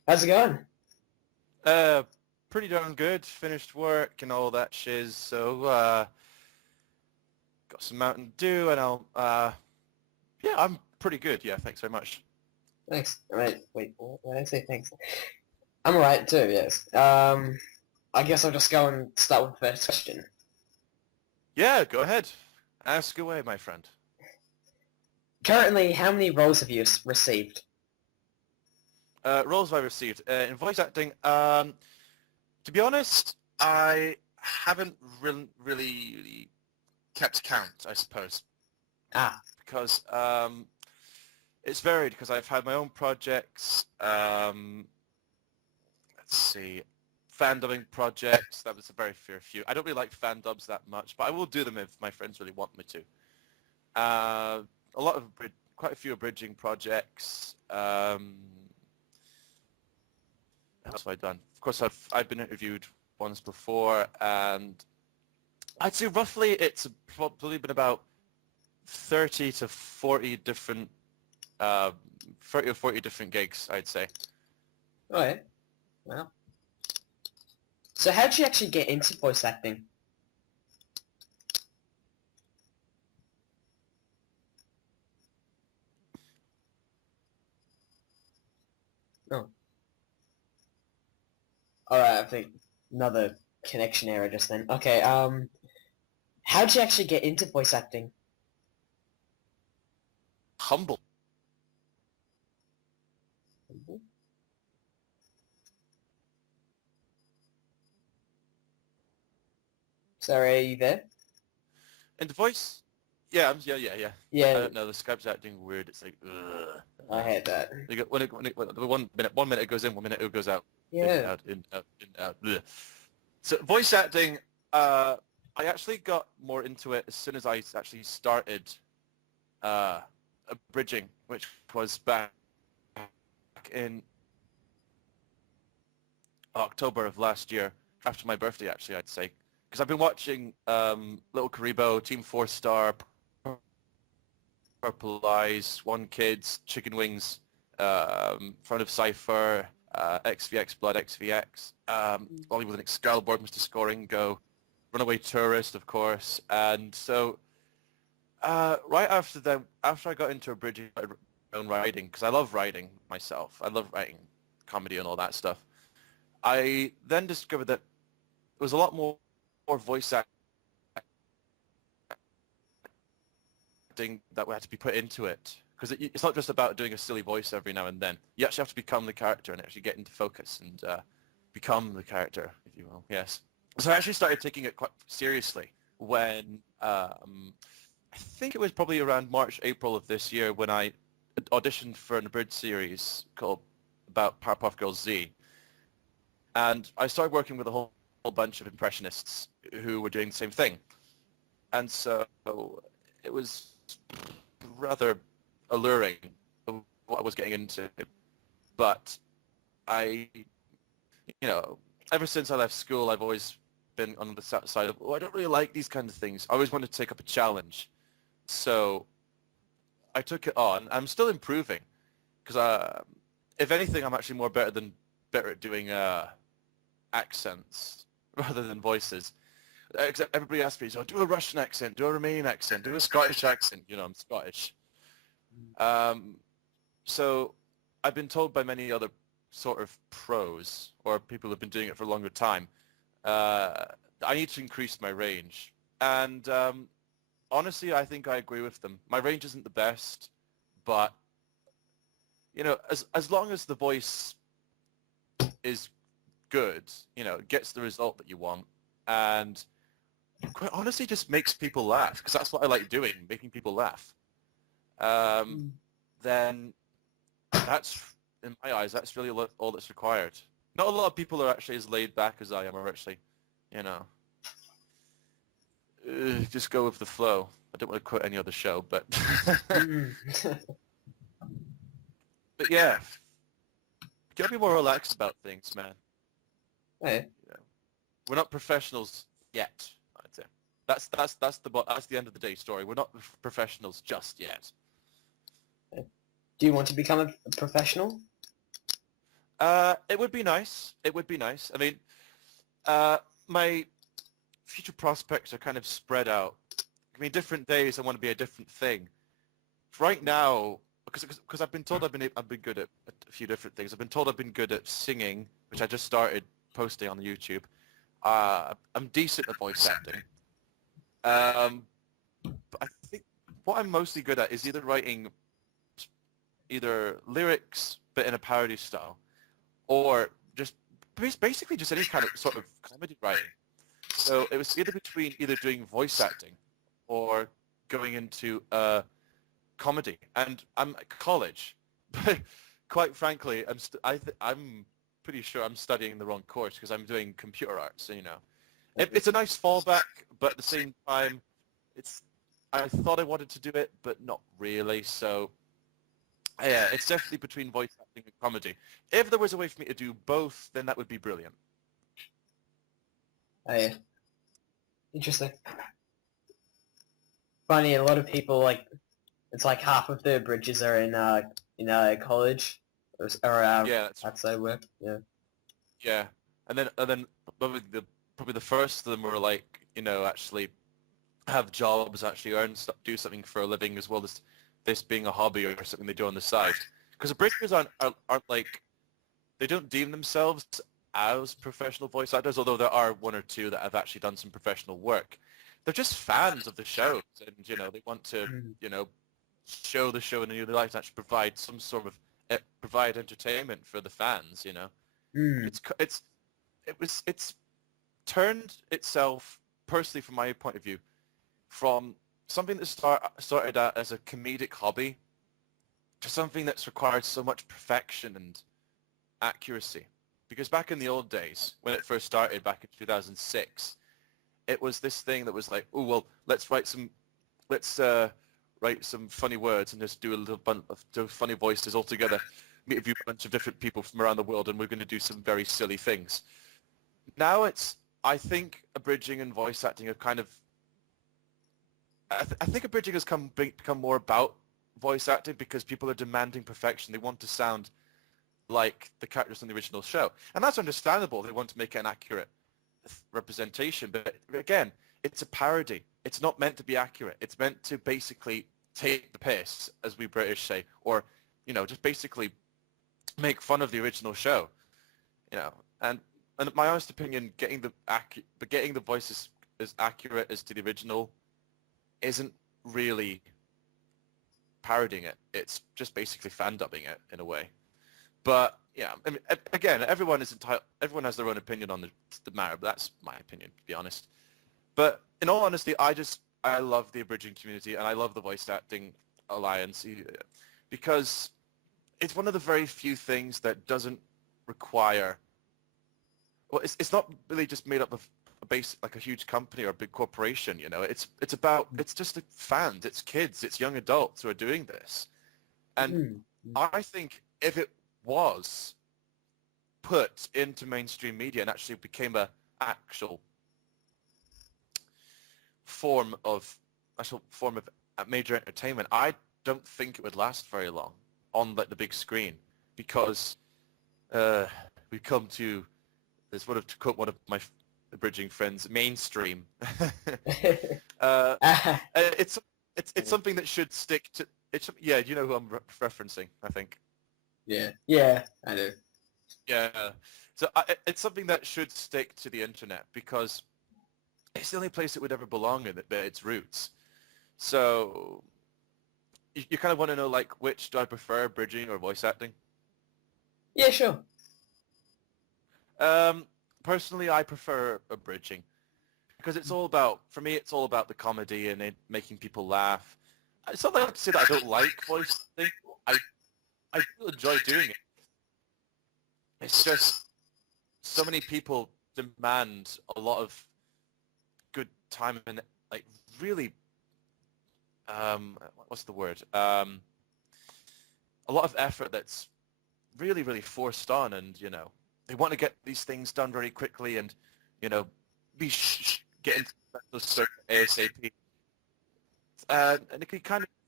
How's it going? Uh, Pretty darn good. Finished work and all that shiz. So, got some Mountain Dew and yeah, I'm pretty good. Yeah, thanks very much. Thanks. Alright, wait, what did I say thanks? I'm alright too, yes. I guess I'll just go and start with the first question. Yeah, go ahead. Ask away, my friend. Currently, how many roles have you received? Roles I received in voice acting. To be honest, I haven't really kept count, I suppose, Ah, because it's varied because I've had my own projects. Let's see, fan dubbing projects. That was a very fair few. I don't really like fan dubs that much, but I will do them if my friends really want me to. A lot of, quite a few abridging projects. What else have I done? Of course, I've been interviewed once before, and I'd say roughly it's probably been about 30 to 40 different, 30 or 40 different gigs, I'd say. alright. Well. So how'd you actually get into voice acting? Oh. Alright, I think another connection error just then. Okay, how'd you actually get into voice acting? Humble. Sorry, are you there? And the voice? Yeah, yeah. I Yeah, don't know. The Skype's acting weird. It's like, ugh. I heard that. You get, when 1 minute it goes in, 1 minute it goes out, in, Yeah. out, in, out, in, out. Bleh. So voice acting, I actually got more into it as soon as I actually started abridging, which was back in October of last year, after my birthday, actually, I'd say. Because I've been watching Little Karibo, Team 4 Star, Purple Eyes, One Kids, Chicken Wings, Front of Cypher, XVX Blood, XVX, Ollie with an Excalibur, Mr. Scoring Go, Runaway Tourist, of course. And so right after that, after I got into abridging my own writing, because I love writing myself, I love writing comedy and all that stuff, I then discovered that there was a lot more voice acting that had to be put into it. Because it's not just about doing a silly voice every now and then. You actually have to become the character and actually get into focus and become the character, if you will. Yes. So I actually started taking it quite seriously when I think it was probably around March, April of this year when I auditioned for an abridged series called about Powerpuff Girls Z. And I started working with a whole bunch of impressionists who were doing the same thing. And so it was rather alluring of what I was getting into. But I, ever since I left school, I've always been on the side of, I don't really like these kind of things. I always wanted to take up a challenge. So I took it on. I'm still improving because if anything, I'm actually better at doing accents rather than voices. Except everybody asks me, so do a Russian accent, do a Romanian accent, do a Scottish accent. I'm Scottish. So I've been told by many other sort of pros or people who've been doing it for a longer time, I need to increase my range. And honestly, I think I agree with them. My range isn't the best, but as long as the voice is good, gets the result that you want, and quite honestly just makes people laugh, because that's what I like doing, making people laugh, then that's, in my eyes, that's really all that's required. Not a lot of people are actually as laid back as I am, or actually, just go with the flow. I don't want to quote any other show, but but yeah, you gotta be more relaxed about things, man. Hey. We're not professionals yet, I'd say. That's the end of the day story. We're not professionals just yet. Do you want to become a professional? It would be nice. It would be nice. I mean, my future prospects are kind of spread out. I mean, different days I want to be a different thing. Right now, because I've been told I've been good at a few different things. I've been told I've been good at singing, which I just started posting on YouTube. I'm decent at voice acting. But I think what I'm mostly good at is either writing either lyrics but in a parody style, or just basically just any kind of sort of comedy writing. So it was either between either doing voice acting or going into comedy. And I'm at college, but quite frankly, I'm pretty sure I'm studying the wrong course because I'm doing computer arts. So, it's a nice fallback, but at the same time, I thought I wanted to do it, but not really. So yeah, it's definitely between voice acting and comedy. If there was a way for me to do both, then that would be brilliant. Oh, yeah. Interesting. Funny, a lot of people, like, it's like half of the bridges are in college, or Yeah, that's outside work. Yeah. yeah. And then probably the first of them were like, actually have jobs, actually do something for a living as well as this being a hobby or something they do on the side. Because the bridgers aren't like, they don't deem themselves as professional voice actors, although there are one or two that have actually done some professional work. They're just fans of the shows, and they want to show the show in a new light and actually provide some sort of provide entertainment for the fans. Mm. It's turned itself, personally from my point of view, from something that started out as a comedic hobby to something that's required so much perfection and accuracy. Because back in the old days, when it first started back in 2006, it was this thing that was like, oh well, let's write some funny words and just do a little bunch of funny voices all together, meet a bunch of different people from around the world, and we're going to do some very silly things. Now I think abridging and voice acting have kind of, I think abridging has become more about voice acting because people are demanding perfection. They want to sound like the characters in the original show. And that's understandable. They want to make an accurate representation. But again, it's a parody. It's not meant to be accurate. It's meant to basically take the piss, as we British say, or, just basically make fun of the original show. And in my honest opinion, getting the voices as accurate as to the original isn't really parodying it. It's just basically fan dubbing it in a way. But yeah, I mean, again, everyone has their own opinion on the matter, but that's my opinion, to be honest. But in all honesty, I love the abridging community and I love the voice acting alliance because it's one of the very few things that doesn't require. Well, it's not really just made up of like a huge company or a big corporation. It's just the fans, it's kids, it's young adults who are doing this, and I think if it was put into mainstream media and actually became a actual form of major entertainment, I don't think it would last very long on the big screen because we come to this, to quote one of my abridging friends, mainstream. It's something that should stick to. Yeah, you know who I'm referencing, I think. Yeah, I do. Yeah, so it's something that should stick to the internet because it's the only place it would ever belong in its roots. So you kind of want to know, like, which do I prefer, bridging or voice acting? Yeah, sure. Personally, I prefer abridging because for me, it's all about the comedy and it making people laugh. It's not like to say that I don't like voice acting. I do enjoy doing it. It's just so many people demand a lot of good time and like really, what's the word? A lot of effort that's really, really forced on, and they want to get these things done very quickly, and get into those ASAP. And it can kind of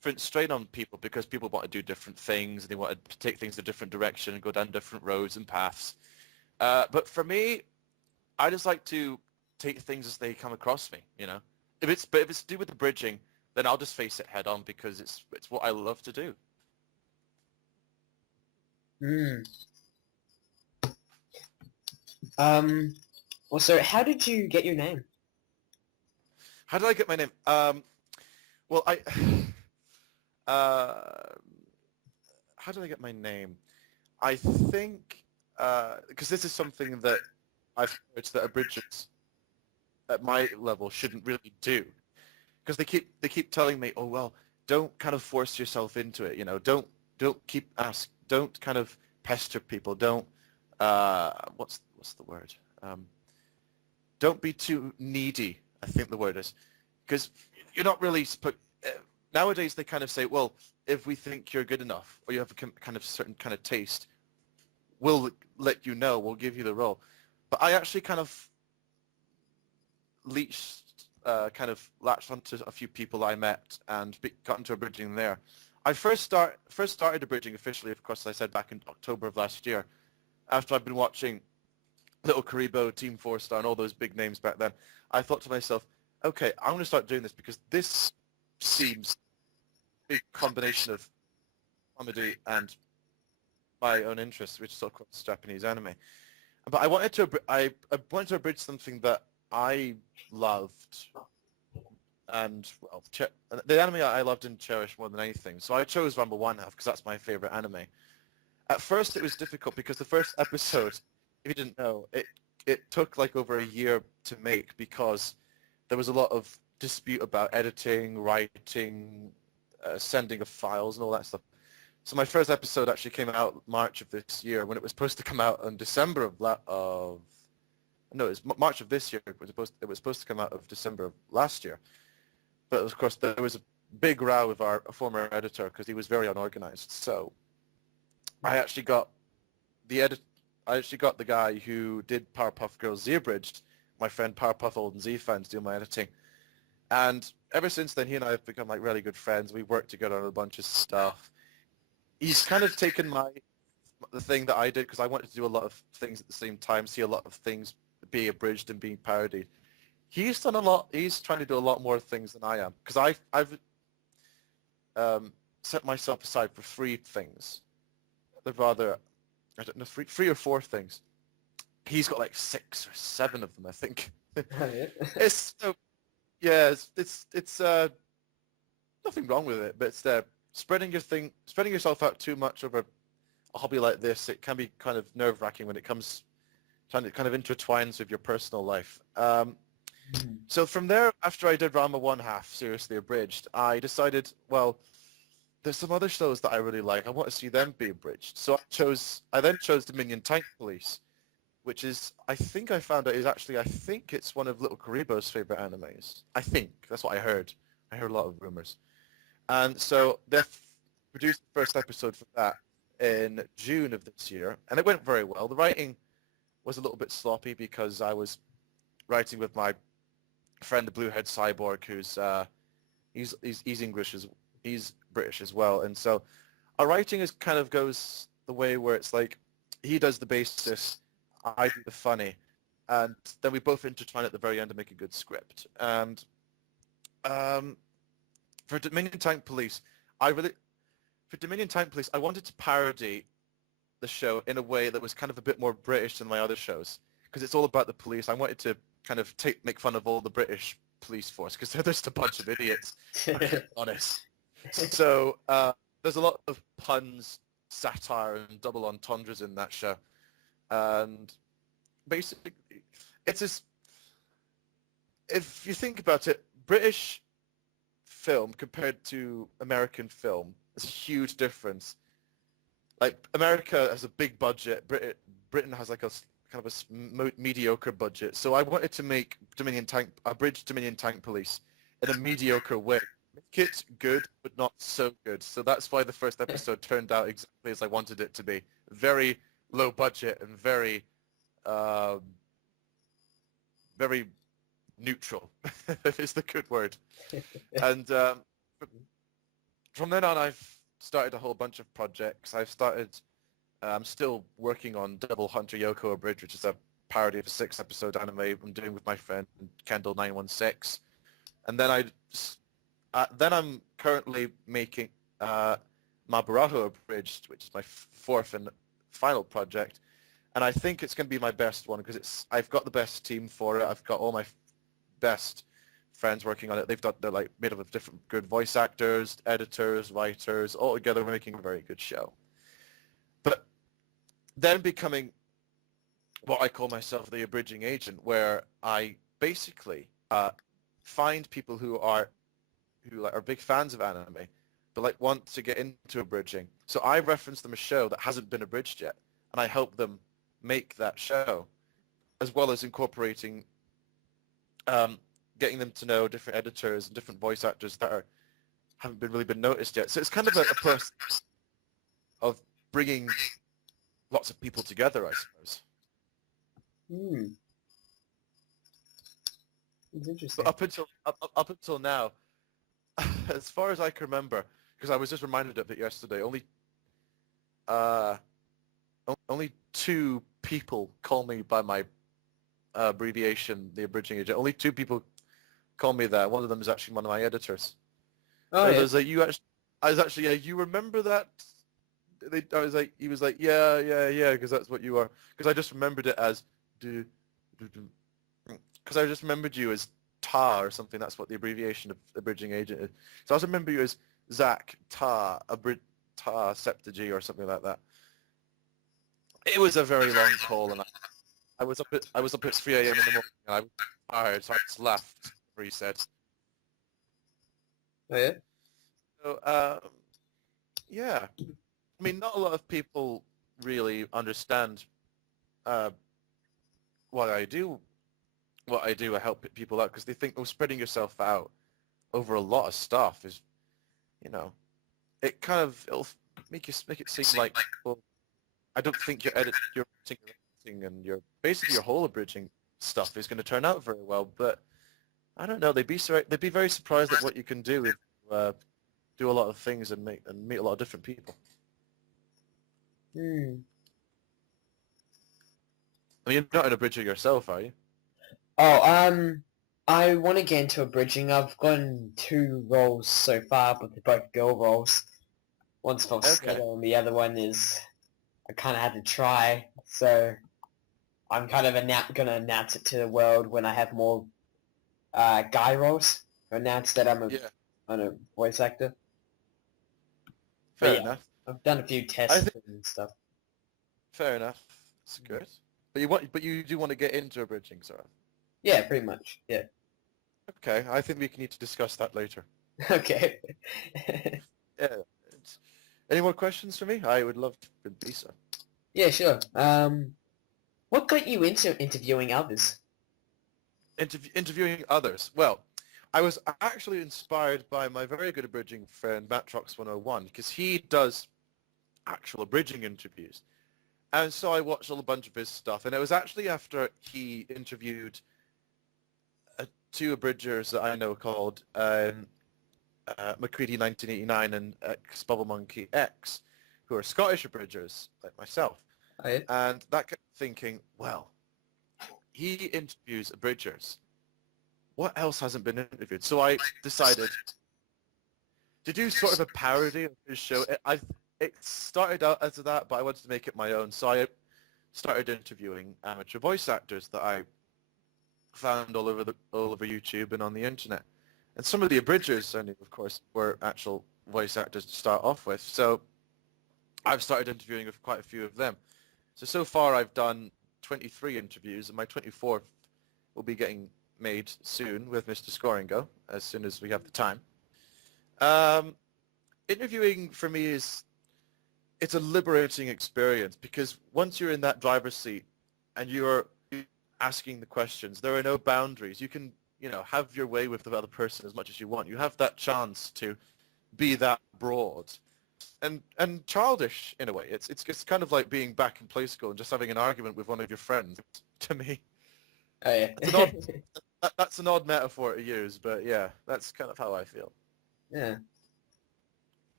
different strain on people because people want to do different things and they want to take things a different direction and go down different roads and paths. But for me, I just like to take things as they come across me, you know. If it's to do with the bridging, then I'll just face it head on because it's what I love to do. Hmm. Well, so how did you get your name? How did I get my name? Well, uh, how did I get my name? I think because this is something that I've heard that abridgers at my level shouldn't really do, because they keep telling me, oh well, don't kind of force yourself into it, you know, don't kind of pester people, don't what's the word? Don't be too needy, I think the word is, because you're not really nowadays they kind of say, well, if we think you're good enough or you have a kind of certain kind of taste, we'll let you know, we'll give you the role. But I actually kind of kind of latched onto a few people I met and got into abridging there. I first started abridging officially, of course, as I said, back in October of last year, after I've been watching Little Karibo, Team 4 Star, and all those big names back then. I thought to myself, okay, I'm going to start doing this because this seems a big combination of comedy and my own interests, which is of course Japanese anime. But I wanted to abridge something that I loved, and well, the anime I loved and cherished more than anything. So I chose Rumble One Half because that's my favorite anime. At first, it was difficult because the first episode, if you didn't know, it took like over a year to make because there was a lot of dispute about editing, writing, sending of files, and all that stuff. So my first episode actually came out March of this year when it was supposed to come out in December no, it's March of this year. It was supposed to come out of December of last year. But of course, there was a big row with our former editor because he was very unorganized. So I actually got the guy who did Powerpuff Girls Z Abridged, my friend Powerpuff Old and Z fans, do my editing. And ever since then, he and I have become like really good friends. We worked together on a bunch of stuff. He's kind of taken the thing that I did because I wanted to do a lot of things at the same time, see a lot of things be abridged and being parodied. He's done a lot. He's trying to do a lot more things than I am because I've set myself aside for 3 things. They're rather, I don't know, three or 4 things. He's got like 6 or 7 of them, I think. It's so yeah, it's nothing wrong with it, but it's spreading yourself out too much over a hobby like this. It can be kind of nerve-wracking when it comes trying to kind of intertwines with your personal life. So from there, after I did Rama One Half, seriously abridged, I decided, well, there's some other shows that I really like. I want to see them be abridged. So I then chose Dominion Tank Police, which is, I think I found out is actually, I think it's one of Little Karibo's favorite animes. I think. That's what I heard. I heard a lot of rumors. And so they produced the first episode for that in June of this year, and it went very well. The writing was a little bit sloppy because I was writing with my friend the Bluehead Cyborg, who's he's English he's British as well, and so our writing is kind of goes the way where it's like he does the basis, I do the funny, and then we both intertwine at the very end to make a good script. And for Dominion Tank Police, I wanted to parody the show in a way that was kind of a bit more British than my other shows, because it's all about the police. I wanted to kind of make fun of all the British police force, because they're just a bunch of idiots, to be honest. So there's a lot of puns, satire, and double entendres in that show. And basically, it's just, if you think about it, British film compared to American film, there's a huge difference. Like, America has a big budget. Britain has like a kind of a mediocre budget. So I wanted to make abridged Dominion Tank Police in a mediocre way. Make it good, but not so good. So that's why the first episode turned out exactly as I wanted it to be. Very low budget and very, very neutral, is the good word. And from then on, I've started a whole bunch of projects. I'm still working on Double Hunter Yoko Abridged, which is a parody of a 6-episode anime I'm doing with my friend Kendall916. And then I'm currently making Maburaho Abridged, which is my fourth and final project. And I think it's going to be my best one because I've got the best team for it. I've got all my best friends working on it. They're like made up of different good voice actors, editors, writers, all together. We're making a very good show. But then becoming what I call myself the abridging agent, where I basically find people who are big fans of anime, but like want to get into abridging. So I reference them a show that hasn't been abridged yet, and I help them make that show, as well as incorporating, getting them to know different editors and different voice actors that haven't really been noticed yet. So it's kind of a process of bringing lots of people together, I suppose. Hmm. It's interesting. But up until now, as far as I can remember, because I was just reminded of it yesterday, only 2 people call me by my abbreviation, the abridging agent. Only 2 people call me that. One of them is actually one of my editors. Oh, And yeah. I was actually, yeah, you remember that? He was like, yeah, because that's what you are. Because I just remembered it as, because I just remembered you as Ta or something. That's what the abbreviation of abridging agent is. So I just remember you as Zach Ta, Ta 6SeptaG or something like that. It was a very long call, and I was up at 3 a.m. in the morning, and I was tired, so I just left. Where he said, Oh, yeah? so yeah. I mean, not a lot of people really understand what I do. What I do, I help people out because they think, oh, spreading yourself out over a lot of stuff is, it'll make it seem like, well, I don't think your editing and basically your whole abridging stuff is going to turn out very well. But I don't know. They'd be very surprised at what you can do if you do a lot of things and meet a lot of different people. Hmm. I mean, you're not an abridger yourself, are you? Oh, I want to get into abridging. I've gotten 2 roles so far, but they're both girl roles. One's for Okay. Sailor and the other one is I kind of had to try. So I'm kind of going to announce it to the world when I have more guy roles. Announce that Yeah. I'm a voice actor. But Fair yeah, enough. I've done a few I tests think and stuff. fair enough. It's good. But you do want to get into abridging, sir. Yeah, pretty much. Yeah. Okay. I think we need to discuss that later. Okay. Yeah. Any more questions for me? I would love to be so. Yeah, sure. What got you into interviewing others? Interviewing others. Well, I was actually inspired by my very good abridging friend, Matrox101, because he does actual abridging interviews. And so I watched a bunch of his stuff, and it was actually after he interviewed 2 abridgers that I know called McCready 1989 and X Bubble Monkey X, who are Scottish abridgers like myself. Oh, yeah. And that kept thinking, well, he interviews abridgers. What else hasn't been interviewed? So I decided to do sort of a parody of his show. It started out as that, but I wanted to make it my own. So I started interviewing amateur voice actors that I found all over YouTube and on the internet. And some of the abridgers, I knew, of course, were actual voice actors to start off with. So I've started interviewing with quite a few of them. So far I've done 23 interviews, and my 24th will be getting made soon with Mr. Scoringo, as soon as we have the time. Interviewing for me it's a liberating experience because once you're in that driver's seat and you're asking the questions, there are no boundaries. You can, have your way with the other person as much as you want. You have that chance to be that broad and childish in a way. It's kind of like being back in play school and just having an argument with one of your friends. To me, Oh, yeah. that's an odd metaphor to use, but yeah, that's kind of how I feel. Yeah.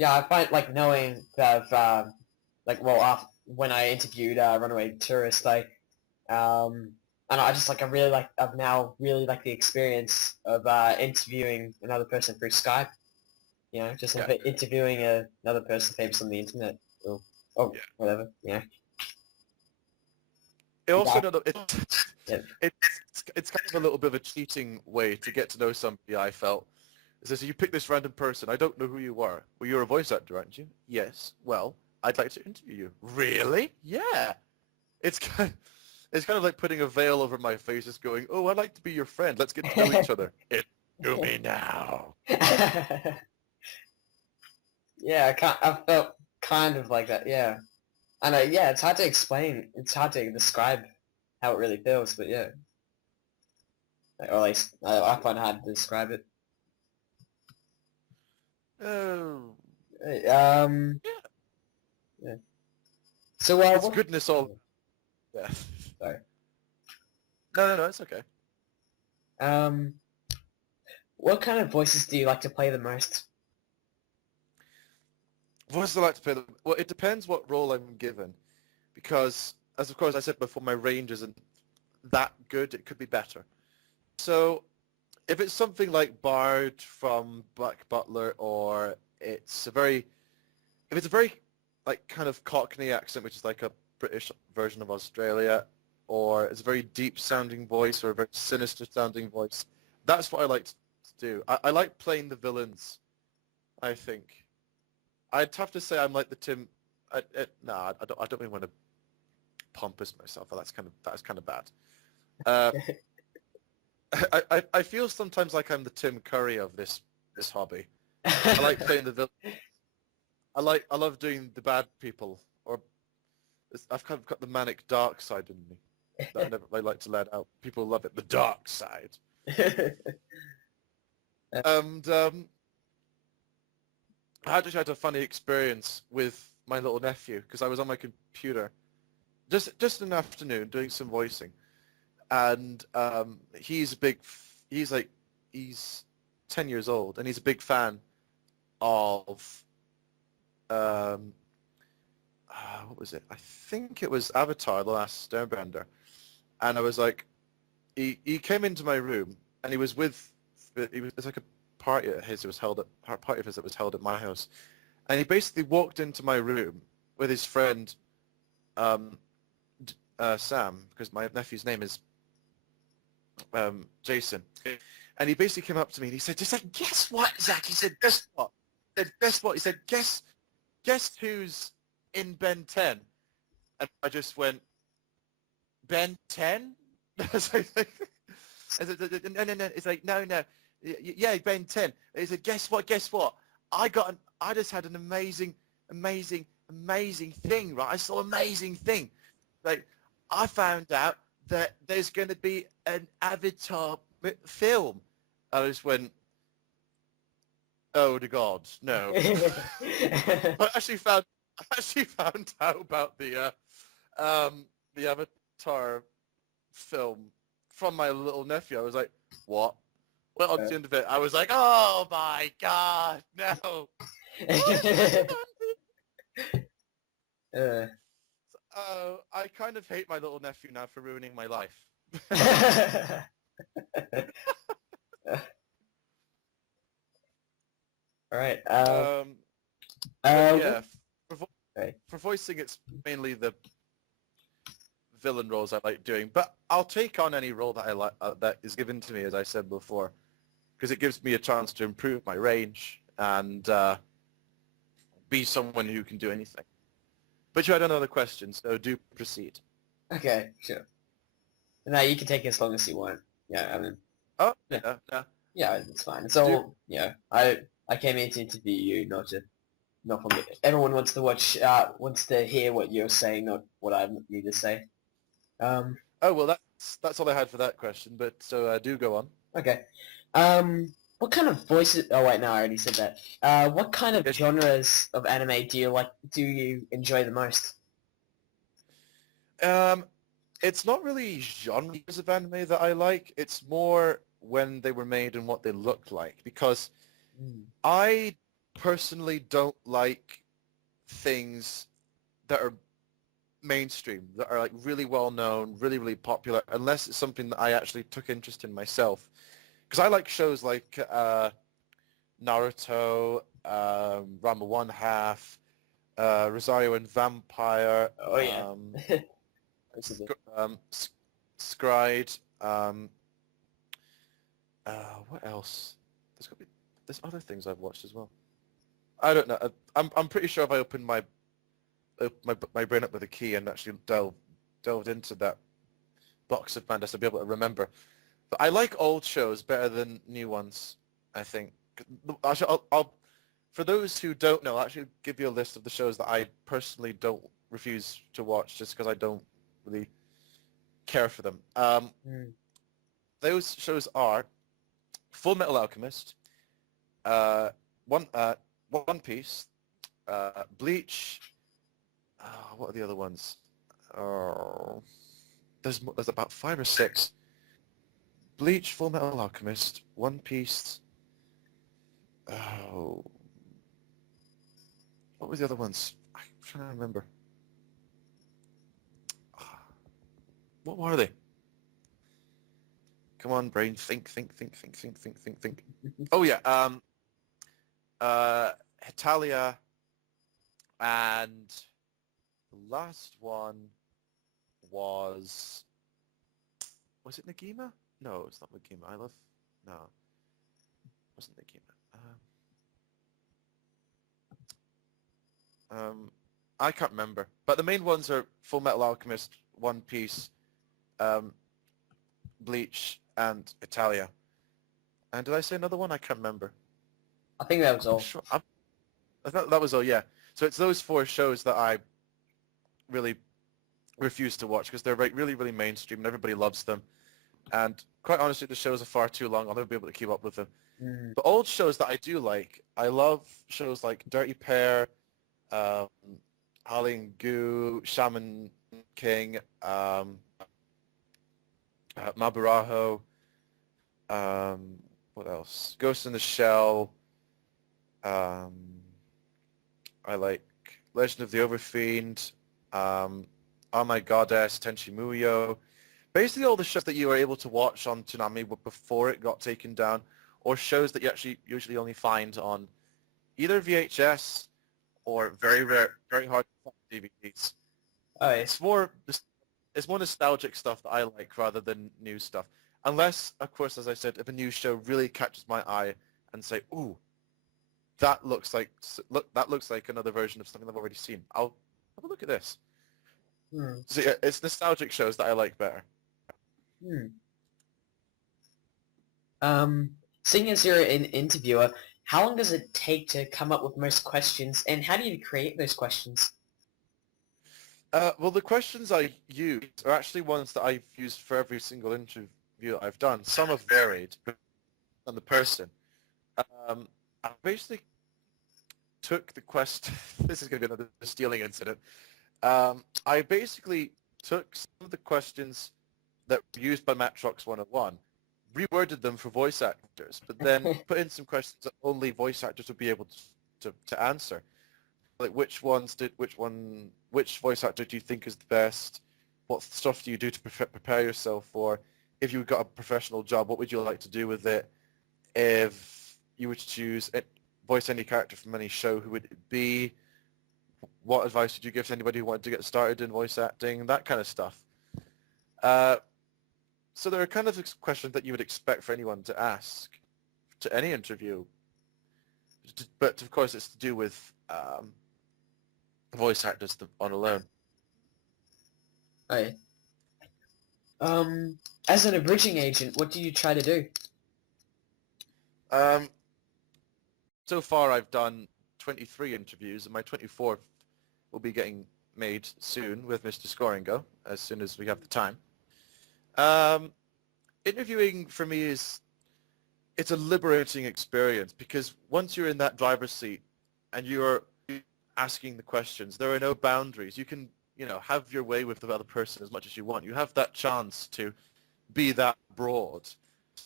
yeah, I find like knowing that like well after, when I interviewed Runaway Tourist, and I just like I've now really like the experience of interviewing another person through Skype. You know, just Yeah, interviewing another person famous on the internet or yeah. whatever. Yeah, It also yeah, another yeah. it's kind of a little bit of a cheating way to get to know somebody. I felt. It says you pick this random person. I don't know who you are. Well, you're a voice actor, aren't you? Yes. Well, I'd like to interview you. Really? Yeah. It's kind it's kind of like putting a veil over my face, just going, "Oh, I'd like to be your friend. Let's get to know each other." Interview me now. Yeah, I felt kind of like that. Yeah, and yeah, it's hard to explain. It's hard to describe how it really feels, but yeah, or at least I find it hard to describe it. Oh, Um, yeah. yeah. So, It's what? goodness all. Yeah. Sorry. No, it's okay. Um, what kind of voices do you like to play the most? Voices I like to play them. Well, it depends what role I'm given, because as of course I said before, my range isn't that good. It could be better. So if it's something like Bard from Black Butler, or if it's a very like kind of Cockney accent, which is like a British version of Australia, or it's a very deep sounding voice or a very sinister sounding voice, that's what I like to do. I like playing the villains. I think I'd have to say I'm like the Tim. Nah, I don't really want to pompous myself. That's kind of bad. Uh, I feel sometimes like I'm the Tim Curry of this hobby. I like playing the villain. I love doing the bad people, or I've kind of got the manic dark side in me that I never really like to let out. People love it, the dark side. And I actually had a funny experience with my little nephew because I was on my computer just an afternoon doing some voicing, and he's like he's 10 years old, and he's a big fan of um, what was it? I think it was Avatar: The Last Airbender, and I was like, he came into my room, and it's like a party at his. It was held at a party of his that was held at my house, and he basically walked into my room with his friend um, Sam, because my nephew's name is Jason, and he basically came up to me and he said, "Guess what, Zach?" He said, "Guess what?" He said, "Guess what?" He said, "Guess who's in Ben 10?" And I just went, "Ben 10?" I was like, no. It's like, no. Yeah, Ben 10. He said, "Guess what? Guess what? I just had an amazing thing, right? I saw an amazing thing. Like, I found out that there's going to be an Avatar film." And I just went, "Oh, the gods, no." I actually found out about the Avatar film from my little nephew. I was like, "What?" Well, on the end of it, I was like, "Oh my god, no! What have you done?" uh, I kind of hate my little nephew now for ruining my life. all right. But What, yeah, for, vo- right. for voicing, it's mainly the villain roles I like doing. But I'll take on any role that I like that is given to me, as I said before, because it gives me a chance to improve my range and be someone who can do anything. But you had another question, so do proceed. Okay, sure. No, you can take as long as you want. Yeah, I mean, Oh, yeah, yeah. yeah, it's fine. Do So, yeah, I came here to interview you, not for me. Everyone wants to wants to hear what you're saying, not what I need to say. Um, Oh well, that's all I had for that question. But so do go on. okay. What kind of voices? Oh wait, no, I already said that. What kind of Yes. genres of anime do you like? Do you enjoy the most? Um, it's not really genres of anime that I like. It's more when they were made and what they looked like. Because Mm. I personally don't like things that are mainstream, that are like really well known, really, really popular, unless it's something that I actually took interest in myself. Because I like shows like Naruto, Ranma One Half, Rosario and Vampire, Oh yeah. This is it. Scried, what else? There's other things I've watched as well. I don't know. I'm pretty sure if I opened my brain up with a key and actually delved into that box of madness, I'd be able to remember. But I like old shows better than new ones, I think. Actually, for those who don't know, I'll actually give you a list of the shows that I personally don't refuse to watch just because I don't really care for them. Mm. Those shows are Full Metal Alchemist, uh, One Piece, Bleach. What are the other ones? Oh, there's about 5 or 6. Bleach, Full Metal Alchemist, One Piece. Oh, what were the other ones? I'm trying to remember. What were they? Come on, brain, think. Oh yeah, Hetalia, and the last one was it Nagima? No, it's not Nagima. No, it wasn't Nagima. I can't remember. But the main ones are Full Metal Alchemist, One Piece, um, Bleach, and Italia. And did I say another one? I can't remember. I think that was I'm all. sure. I thought that was all. Yeah. So it's those 4 shows that I really refuse to watch because they're like really, really mainstream and everybody loves them. And quite honestly, the shows are far too long. I'll never be able to keep up with them. Mm. But old shows that I do like, I love shows like Dirty Pair, um, Holly and Goo, Shaman King, Maburaho, what else? Ghost in the Shell. Um, I like Legend of the Overfiend, Oh My Goddess, Tenchi Muyo. Basically all the shows that you were able to watch on Toonami before it got taken down, or shows that you actually usually only find on either VHS or very rare, very hard to find DVDs. Oh yeah. It's more nostalgic stuff that I like rather than new stuff. Unless, of course, as I said, if a new show really catches my eye and say, "Ooh, that looks like another version of something I've already seen," I'll have a look at this. Hmm. So yeah, it's nostalgic shows that I like better. Hmm. Seeing as you're an interviewer, how long does it take to come up with most questions, and how do you create those questions? Well, the questions I use are actually ones that I've used for every single interview that I've done. Some have varied on the person. I basically took the quest. This is going to be another stealing incident. I basically took some of the questions that were used by Matrox 101, reworded them for voice actors, but then put in some questions that only voice actors would be able to answer. Like which voice actor do you think is the best? What stuff do you do to prepare yourself for? If you got a professional job, what would you like to do with it? If you were to voice any character from any show, who would it be? What advice would you give to anybody who wanted to get started in voice acting? That kind of stuff. Uh, so there are kind of questions that you would expect for anyone to ask to any interview, but of course it's to do with voice actors on alone. Oh yeah. As an abridging agent, what do you try to do? Um, so far I've done 23 interviews, and my 24th will be getting made soon with Mr. Scoringo, as soon as we have the time. Um, Interviewing for me it's a liberating experience because once you're in that driver's seat and you're asking the questions, there are no boundaries. You can, have your way with the other person as much as you want. You have that chance to be that broad.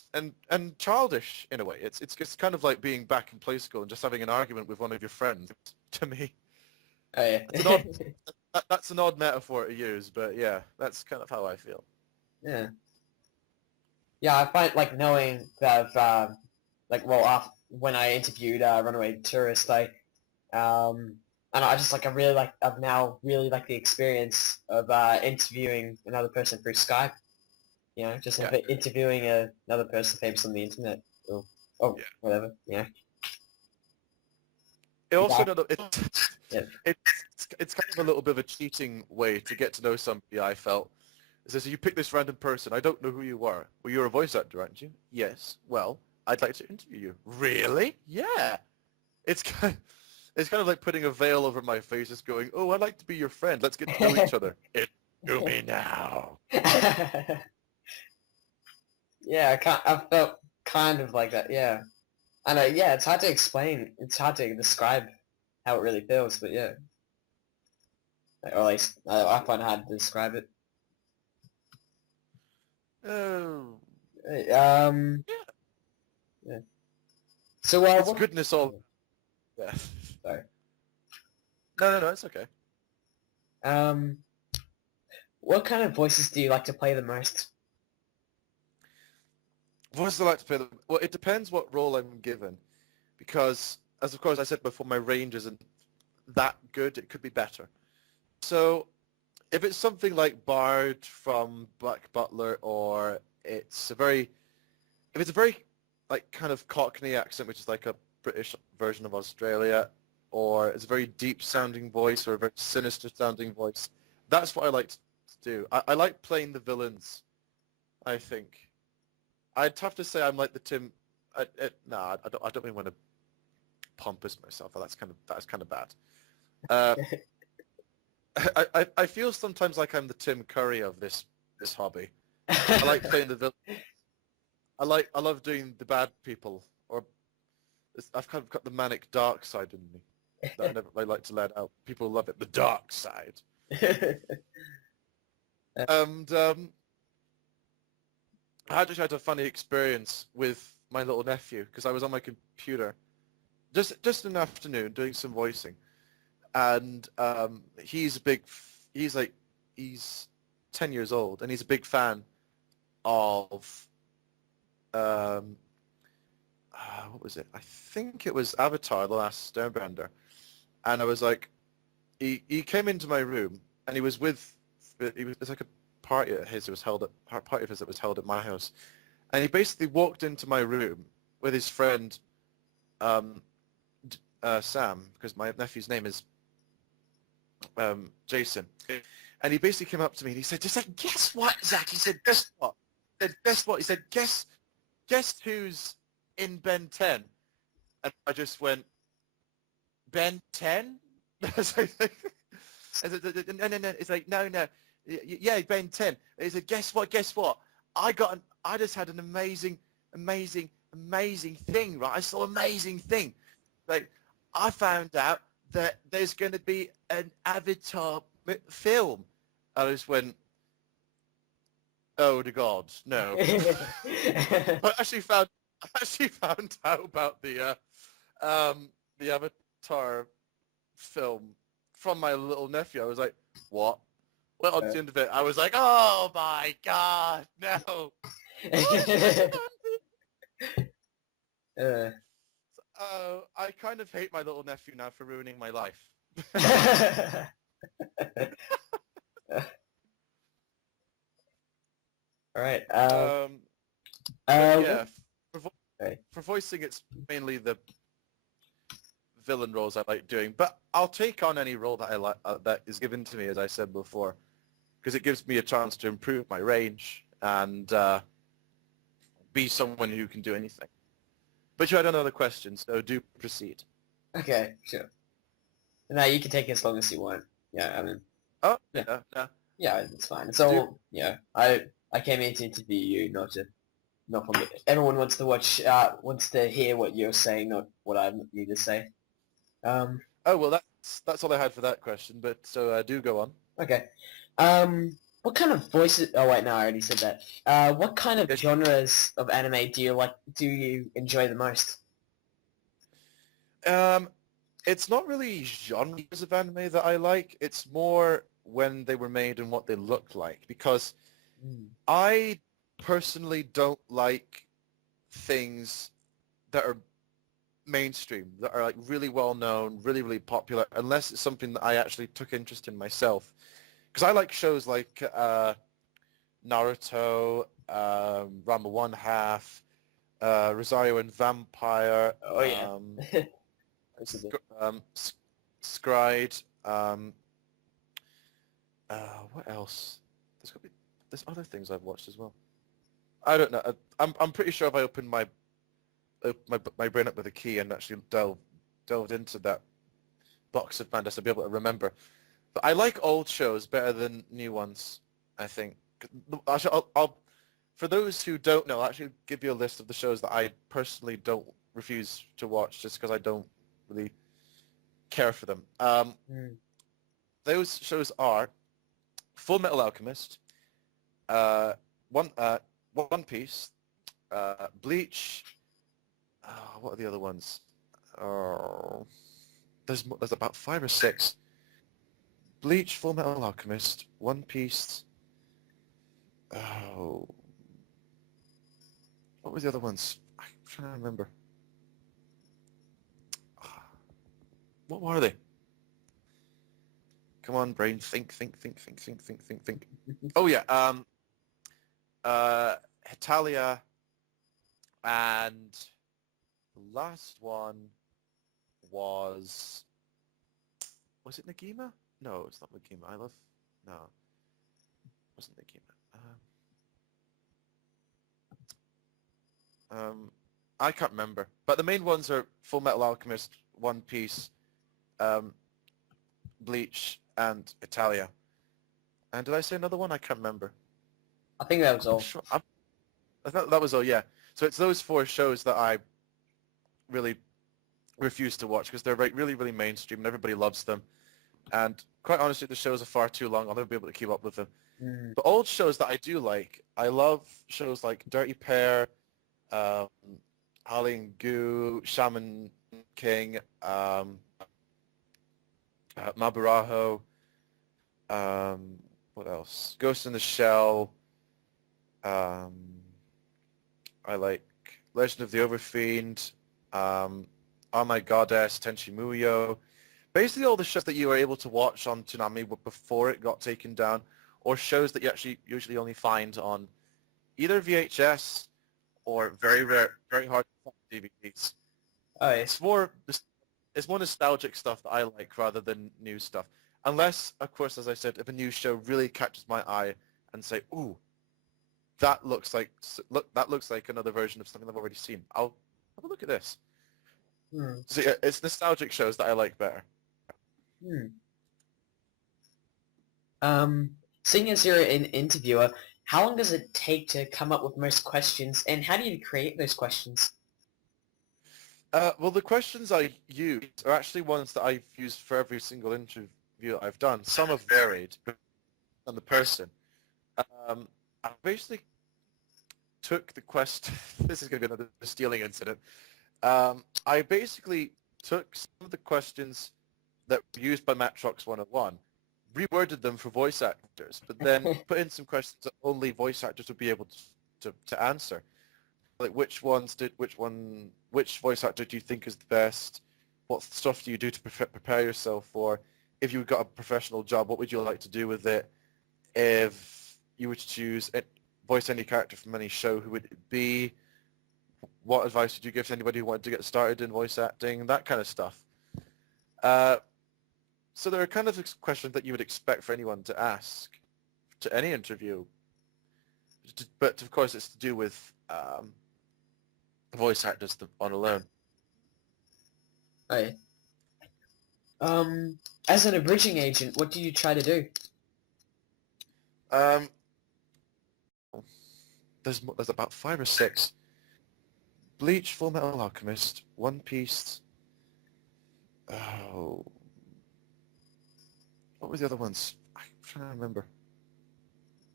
and childish in a way. It's kind of like being back in play school and just having an argument with one of your friends. To me, Oh yeah. it's an odd that's an odd metaphor to use, but yeah, that's kind of how I feel. Yeah. Yeah, I find like knowing that like well when I interviewed Runaway Tourist, and I just like I really like I've now really like the experience of interviewing another person through Skype. You know, just Yeah, interviewing another person famous on the internet or yeah. whatever. You know. It also Yeah. Yeah. it's kind of a little bit of a cheating way to get to know somebody. I felt. It says you pick this random person. I don't know who you are. Well, you're a voice actor, aren't you? Yes. Well, I'd like to interview you. Really? Yeah. It's kind it's kind of like putting a veil over my face, just going, "Oh, I'd like to be your friend. Let's get to know each other." Interview me now. Yeah, I felt kind of like that. Yeah, and yeah, it's hard to explain. It's hard to describe how it really feels, but yeah, or at least I find it hard to describe it. Oh, Yeah. yeah. So, It's what? goodness all. Yeah. Sorry. No, it's okay. Um, what kind of voices do you like to play the most? Voices I like to play them. Well, it depends what role I'm given, because as of course I said before, my range isn't that good. It could be better. So if it's something like Bard from Black Butler, or if it's a very like kind of Cockney accent, which is like a British version of Australia, or it's a very deep sounding voice or a very sinister sounding voice, that's what I like to do. I like playing the villains, I think. I'd have to say I'm like the Tim. I don't really want to pompous myself. That's kind of bad. Uh, I feel sometimes like I'm the Tim Curry of this hobby. I like playing the villain. I love doing the bad people, or I've kind of got the manic dark side in me that I never really like to let out. People love it, the dark side. And I actually had a funny experience with my little nephew because I was on my computer just in the afternoon doing some voicing, and he's 10 years old, and he's a big fan of um, what was it? I think it was Avatar: The Last Airbender, and I was like, he came into my room, and it's like a party at his. It was held at party of his that was held at my house, and he basically walked into my room with his friend um, Sam, because my nephew's name is Jason, and he basically came up to me and he said, "Guess what, Zach?" He said, "Guess what?" He said, "Guess what?" He said, "Guess who's in Ben 10?" And I just went, "Ben 10?" I said, no. It's like, no. Yeah, Ben 10. He said, "Guess what? Guess what? I just had an amazing thing, right? I saw an amazing thing. Like, I found out that there's going to be an Avatar film." I just went, "Oh, the God, no." I actually found out about the Avatar film from my little nephew. I was like, "What?" Well, on the end of it, I was like, "Oh my God, no!" uh, I kind of hate my little nephew now for ruining my life. all right. But yeah, Right. for voicing, it's mainly the villain roles I like doing. But I'll take on any role that I like that is given to me, as I said before, because it gives me a chance to improve my range and be someone who can do anything. But you had another question, so do proceed. Okay, sure. Now you can take as long as you want. Yeah, I mean, Oh, yeah, yeah. yeah, it's fine. Do So, yeah, I came in to interview you, not from everyone wants to wants to hear what you're saying, not what I need to say. Um, Oh well, that's all I had for that question. But so do go on. okay. Um, What kind of voices? Oh wait, no, I already said that. What kind of Yes. genres of anime do you like? Do you enjoy the most? Um, it's not really genres of anime that I like. It's more when they were made and what they looked like. Because Mm. I personally don't like things that are mainstream, that are like really well known, really, really popular, unless it's something that I actually took interest in myself. Because I like shows like Naruto, Ranma One Half, Rosario and Vampire, Oh yeah. This is it. Scried. What else? There's other things I've watched as well. I don't know. I'm pretty sure if I opened my brain up with a key and actually delved into that box of madness, I'd be able to remember. But I like old shows better than new ones, I think. Actually, for those who don't know, I'll actually give you a list of the shows that I personally don't refuse to watch just because I don't really care for them. Mm. Those shows are Full Metal Alchemist, uh, One One Piece, Bleach. What are the other ones? Oh, there's about five or six. Bleach, Full Metal Alchemist, One Piece. Oh, what were the other ones? I'm trying to remember. What were they? Come on, brain, think. Oh yeah, Hetalia, and the last one was it Nagima? No, it's not Nagima. No, it wasn't Nagima. I can't remember. But the main ones are Full Metal Alchemist, One Piece, um, Bleach, and Italia. And did I say another one? I can't remember. I think that was I'm all. sure. I thought that was all. Yeah. So it's those four shows that I really refuse to watch because they're like really, really mainstream and everybody loves them. And quite honestly, the shows are far too long. I'll never be able to keep up with them. Mm. But old shows that I do like, I love shows like Dirty Pair, um, Howling Goo, Shaman King, Maburaho, what else? Ghost in the Shell. Um, I like Legend of the Overfiend, Oh My Goddess, Tenchi Muyo. Basically all the shows that you were able to watch on Toonami before it got taken down, or shows that you actually usually only find on either VHS or very rare, very hard to find DVDs. Oh yeah. It's more nostalgic stuff that I like rather than new stuff. Unless, of course, as I said, if a new show really catches my eye and say, "Ooh, that looks like another version of something I've already seen," I'll have a look at this. Hmm. So yeah, it's nostalgic shows that I like better. Hmm. Um, Seeing as you're an interviewer, how long does it take to come up with most questions, and how do you create those questions? Well, the questions I use are actually ones that I've used for every single interview that I've done. Some have varied on the person. I basically took the quest. This is going to be another stealing incident. I basically took some of the questions that were used by Matrox 101, reworded them for voice actors, but then put in some questions that only voice actors would be able to answer. Like which voice actor do you think is the best? What stuff do you do to prepare yourself for? If you got a professional job, what would you like to do with it? If you were to choose voice any character from any show, who would it be? What advice would you give to anybody who wanted to get started in voice acting? That kind of stuff. Uh, so there are kind of questions that you would expect for anyone to ask to any interview, but of course it's to do with voice actors on alone. Oh yeah. As an abridging agent, what do you try to do? Um, there's about five or six. Bleach, Full Metal Alchemist, One Piece. Oh, what were the other ones? I'm trying to remember.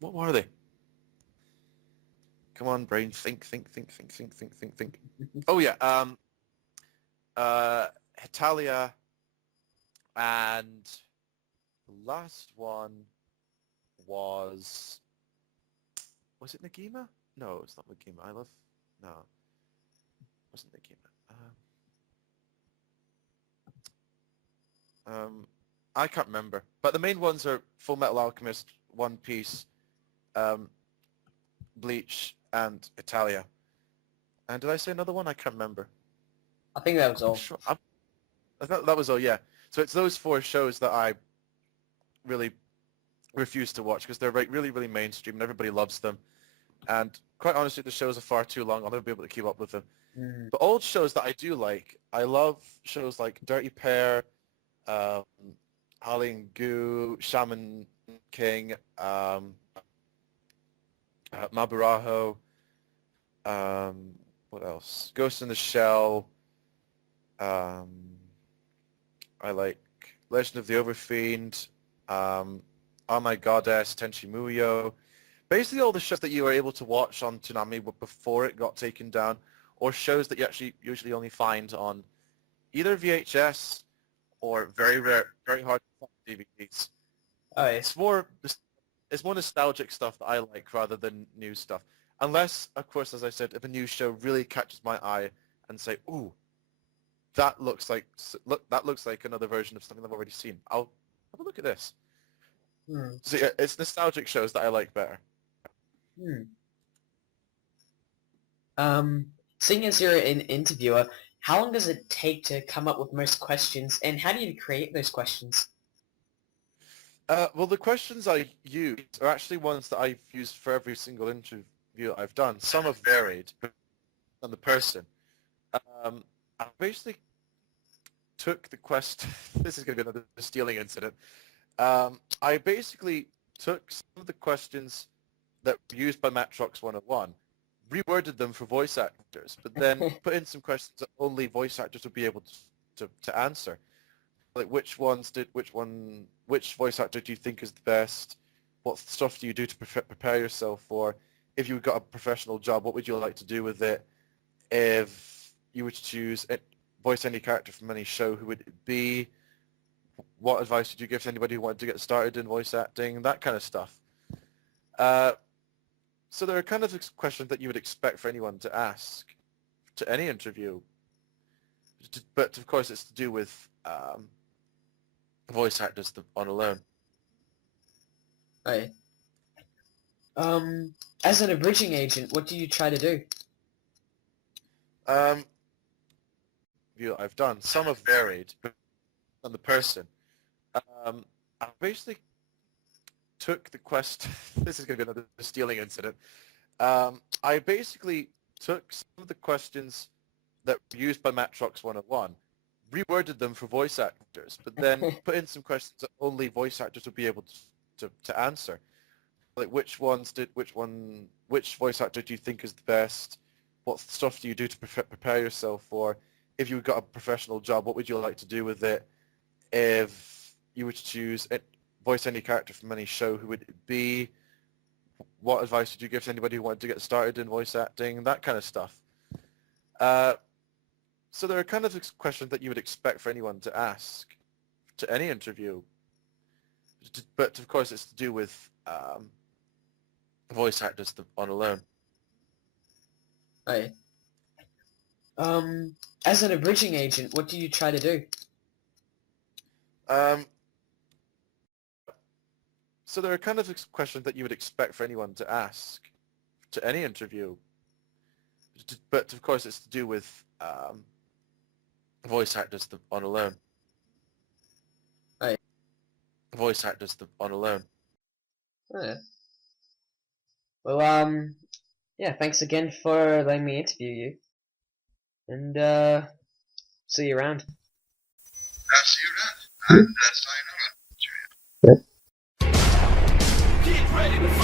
What were they? Come on, brain, think. Oh yeah, Hetalia, and the last one was it Nagima? No, it's not Nagima. No, it wasn't Nagima. I can't remember, but the main ones are Full Metal Alchemist, One Piece, Bleach, and Italia. And did I say another one? I can't remember. I think that was all. Sure. I thought that was all, yeah. So it's those 4 shows that I really refuse to watch because they're like really, really mainstream and everybody loves them. And quite honestly, the shows are far too long. I'll never be able to keep up with them. But old shows that I do like, I love shows like Dirty Pair, Holly and Goo, Shaman King, Maburaho, what else? Ghost in the Shell. I like Legend of the Overfiend, Oh My Goddess, Tenchi Muyo. Basically all the shows that you were able to watch on Toonami before it got taken down, or shows that you actually usually only find on either VHS or very rare, very hard to find DVDs. Oh, yeah. It's more nostalgic stuff that I like rather than new stuff. Unless, of course, as I said, if a new show really catches my eye and say, "Ooh, that looks like another version of something I've already seen," I'll have a look at this. So yeah, it's nostalgic shows that I like better. Seeing as you're an interviewer, how long does it take to come up with most questions, and how do you create those questions? Well, the questions I use are actually ones that I've used for every single interview I've done. Some have varied on the person. I basically took the question. This is going to be another stealing incident. I basically took some of the questions that were used by Matrox 101, reworded them for voice actors, but then put in some questions that only voice actors would be able to answer. Like which voice actor do you think is the best? What stuff do you do to prepare yourself for? If you got a professional job, what would you like to do with it? If you were to choose voice any character from any show, who would it be? What advice would you give to anybody who wanted to get started in voice acting? That kind of stuff. So there are kind of questions that you would expect for anyone to ask to any interview. But of course it's to do with voice actors on alone. Right. As an abridging agent, what do you try to do? I've done. Some have varied on the person. I basically took the question. This is going to be another stealing incident. I basically took some of the questions that were used by Matrox 101, reworded them for voice actors, but then put in some questions that only voice actors would be able to answer. Like which voice actor do you think is the best? What stuff do you do to prepare yourself for? If you got a professional job, what would you like to do with it? If you were to choose voice any character from any show, who would it be? What advice would you give to anybody who wanted to get started in voice acting? That kind of stuff. So there are kind of questions that you would expect for anyone to ask to any interview. But of course it's to do with voice actors on alone. Right. As an abridging agent, what do you try to do? So there are kind of questions that you would expect for anyone to ask to any interview. But of course it's to do with voice actors on alone. Right. Voice actors on alone. Oh, yeah. Well, yeah, thanks again for letting me interview you. And, see you around. I'll see you around. And sayonara. Yep. Get ready to